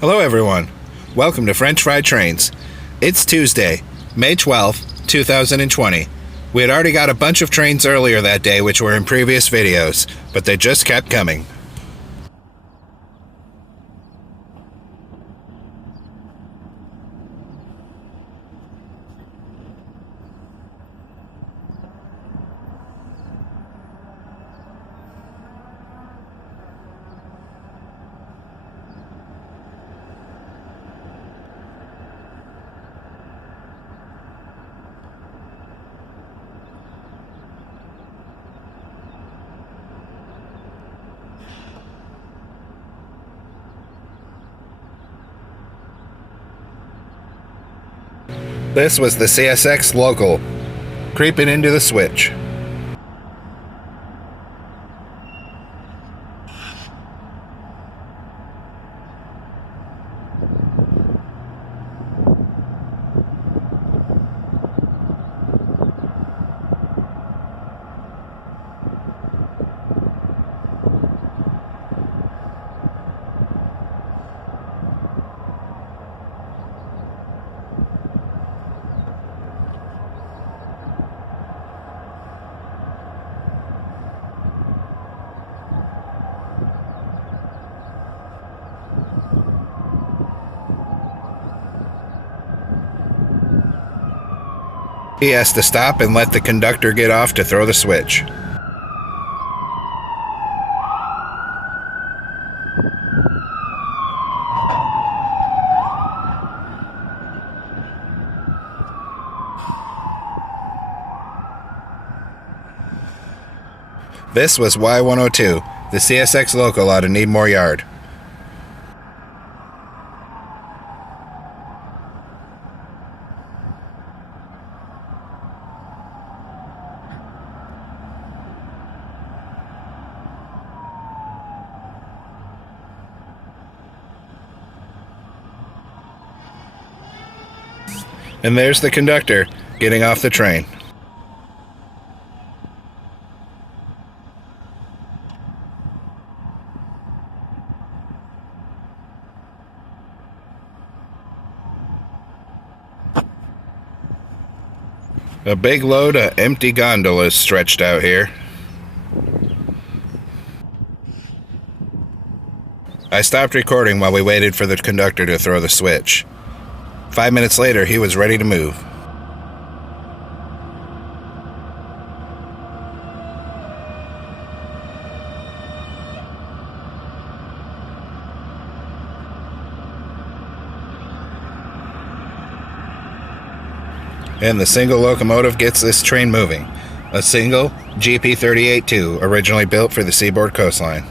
Hello everyone. Welcome to French Fried Trains. It's Tuesday, May 12th, 2020. We had already got a bunch of trains earlier that day which were in previous videos, but they just kept coming. This was the CSX local, creeping into the switch. He has to stop and let the conductor get off to throw the switch. This was Y102. The CSX local ought to need more yard. And there's the conductor getting off the train. A big load of empty gondolas stretched out here. I stopped recording while we waited for the conductor to throw the switch. 5 minutes later, he was ready to move. And the single locomotive gets this train moving. A single GP38-2, originally built for the Seaboard Coastline.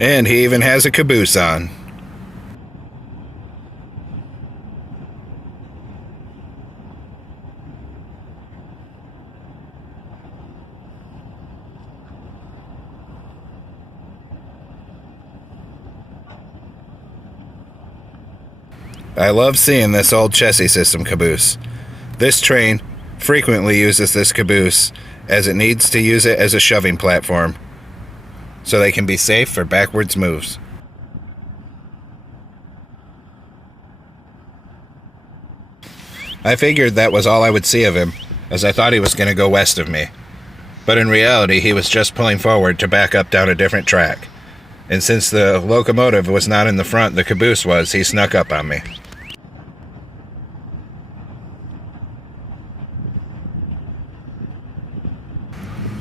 And he even has a caboose on. I love seeing this old Chessie System caboose. This train frequently uses this caboose as it needs to use it as a shoving platform, so they can be safe for backwards moves. I figured that was all I would see of him, as I thought he was going to go west of me. But in reality, he was just pulling forward to back up down a different track. And since the locomotive was not in the front, the caboose was, he snuck up on me.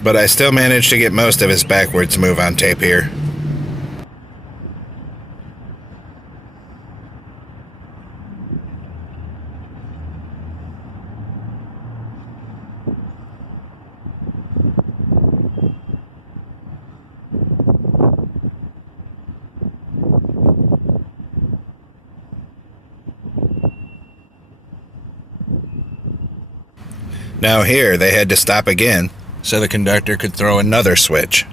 But I still managed to get most of his backwards move on tape here. Now here they had to stop again so the conductor could throw another switch.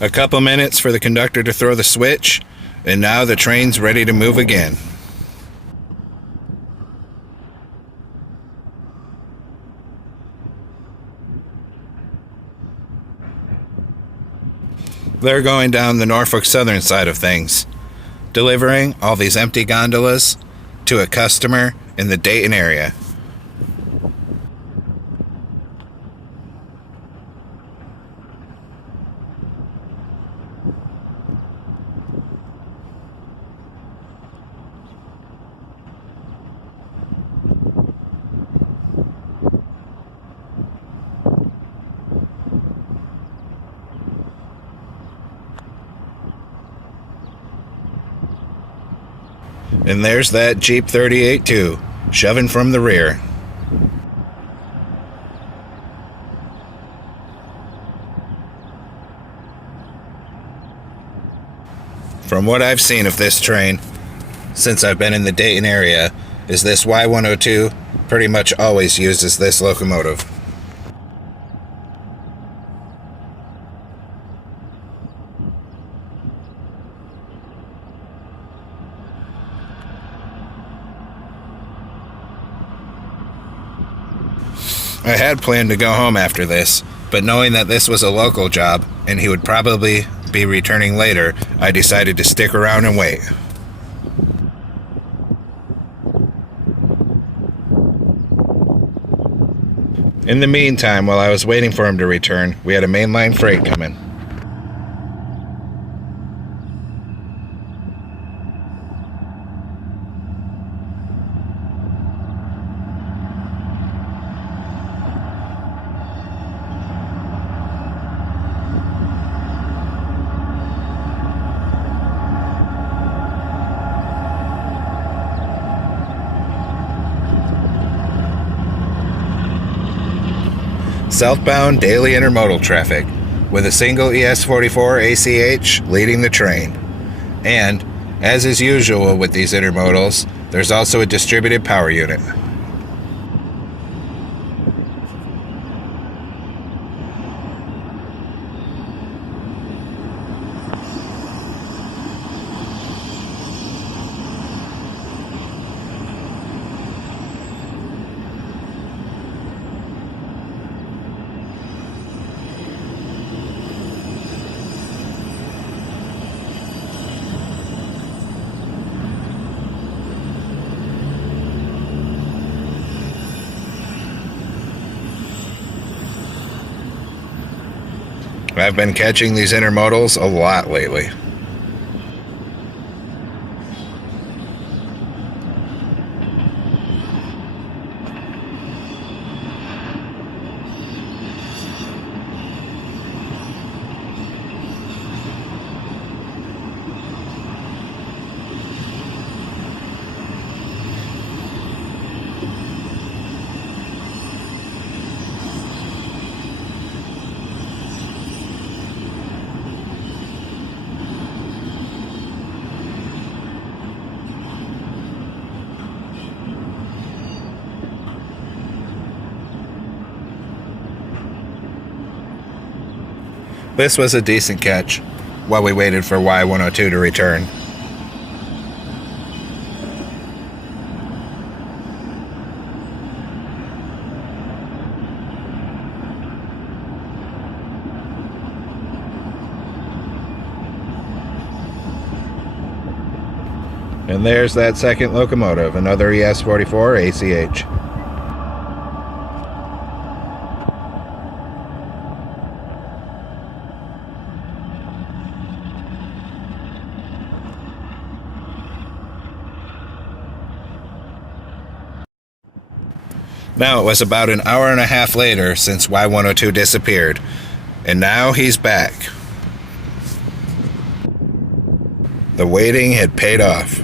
A couple minutes for the conductor to throw the switch, and now the train's ready to move again. They're going down the Norfolk Southern side of things, delivering all these empty gondolas to a customer in the Dayton area. And there's that Jeep 38 too, shoving from the rear. From what I've seen of this train, since I've been in the Dayton area, is this Y102 pretty much always uses this locomotive. I had planned to go home after this, but knowing that this was a local job and he would probably be returning later, I decided to stick around and wait. In the meantime, while I was waiting for him to return, we had a mainline freight coming. Southbound daily intermodal traffic, with a single ES44 ACH leading the train. And, as is usual with these intermodals, there's also a distributed power unit. I've been catching these intermodals a lot lately. This was a decent catch while we waited for Y102 to return. And there's that second locomotive, another ES44 ACH. Now it was about an hour and a half later since Y102 disappeared, and now he's back. The waiting had paid off.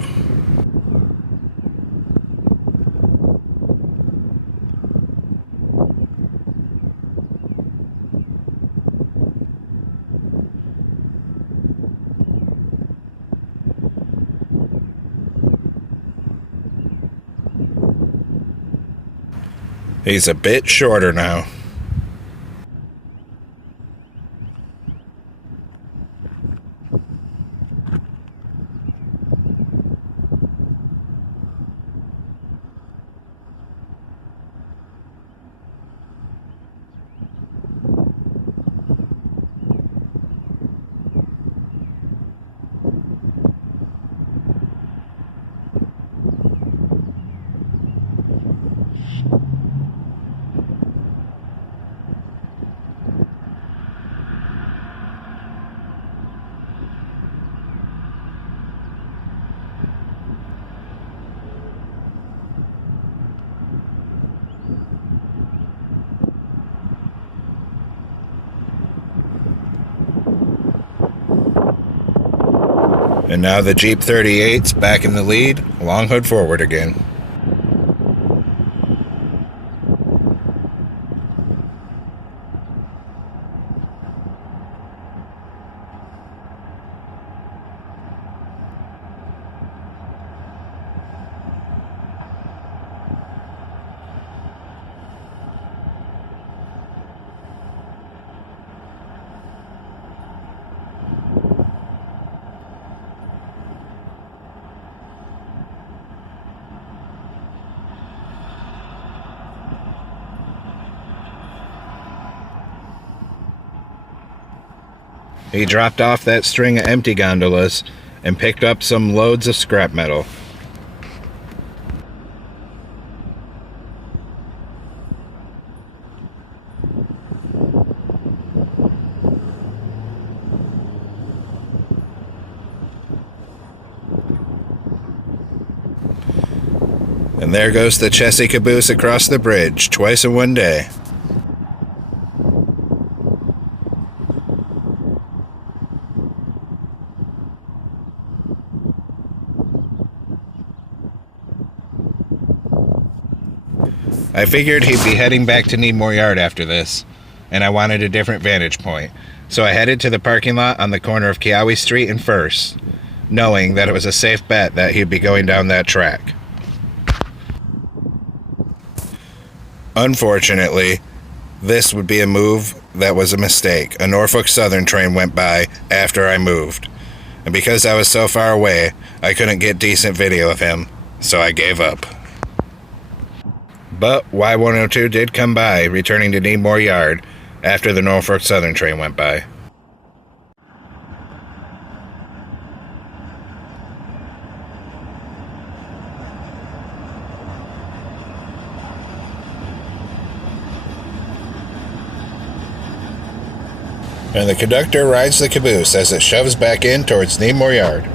He's a bit shorter now. And now the Jeep 38's back in the lead, long hood forward again. He dropped off that string of empty gondolas and picked up some loads of scrap metal. And there goes the Chessie caboose across the bridge, twice in one day. I figured he'd be heading back to Needmore Yard after this, and I wanted a different vantage point, so I headed to the parking lot on the corner of Keawe Street and First, knowing that it was a safe bet that he'd be going down that track. Unfortunately, this would be a move that was a mistake. A Norfolk Southern train went by after I moved, and because I was so far away, I couldn't get decent video of him, so I gave up. But Y102 did come by, returning to Needmore Yard after the Norfolk Southern train went by. And the conductor rides the caboose as it shoves back in towards Needmore Yard.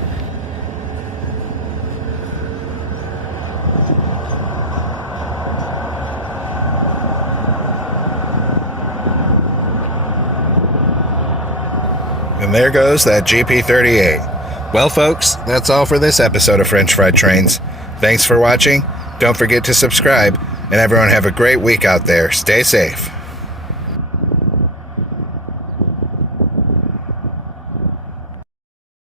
And there goes that GP38. Well, folks, that's all for this episode of French Fried Trains. Thanks for watching. Don't forget to subscribe, and everyone have a great week out there. Stay safe.